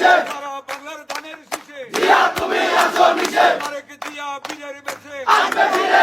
মিশে সারা বাংলার ধানের শীষে। দিয়া তুমি আসো মিশে আরেক দিয়া বীরের বেশে? আসবে ফিরে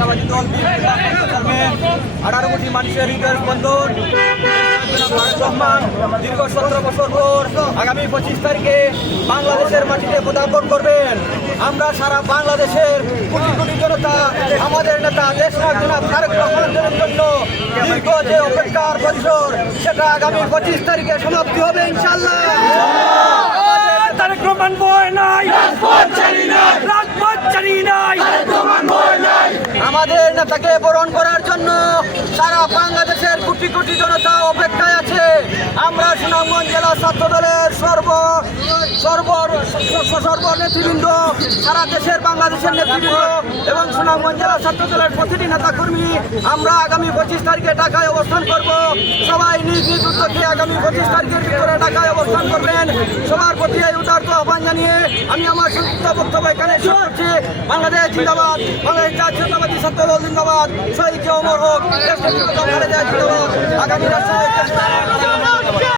দল আঠারো কোটি মানুষের হৃদয়ের স্পন্দন। দীর্ঘ সতেরো বছর পর আগামী পঁচিশ তারিখে বাংলাদেশের মাটিতে পদার্পণ করবেন। আমরা সারা বাংলাদেশের কোটি কোটি জনতা আমাদের নেতা দেশ নায়ক তারেক রহমানের জন্য দীর্ঘ যে অপেক্ষার পরিসর সেটা আগামী পঁচিশ তারিখে সমাপ্তি হবে ইনশাল্লাহ তারেক রহমান বয় নাই। নেতাকে বরণ করার জন্য সারা বাংলাদেশের কোটি কোটি জনতা অপেক্ষায় আছে। আমরা সুনামগঞ্জ জেলা ছাত্র দলের সর্ব সর্ব সর্ব নেতৃবৃন্দ, সারা দেশের বাংলাদেশের নেতৃবৃন্দ এবং সুনামগঞ্জ জেলা ছাত্র দলের প্রতিটি নেতাকর্মী, আমরা আগামী পঁচিশ তারিখে ঢাকায় অবস্থান করব। সবাই নিজ নিজ উদ্যোগে আগামী পঁচিশ তারিখের ভিতরে ঢাকায় অবস্থান করবেন। সবার প্রতি এই উদার্ত আহ্বান জানিয়ে আমি আমার সংক্ষিপ্ত বক্তব্য এখানে শেষ করছি। বাংলাদেশ জিন্দাবাদ বাংলাদেশ জাতীয়তাবাদী ছাত্র দল জিন্দাবাদ, শহীদ অমর হোক, দেশ জিন্দাবাদ আগামী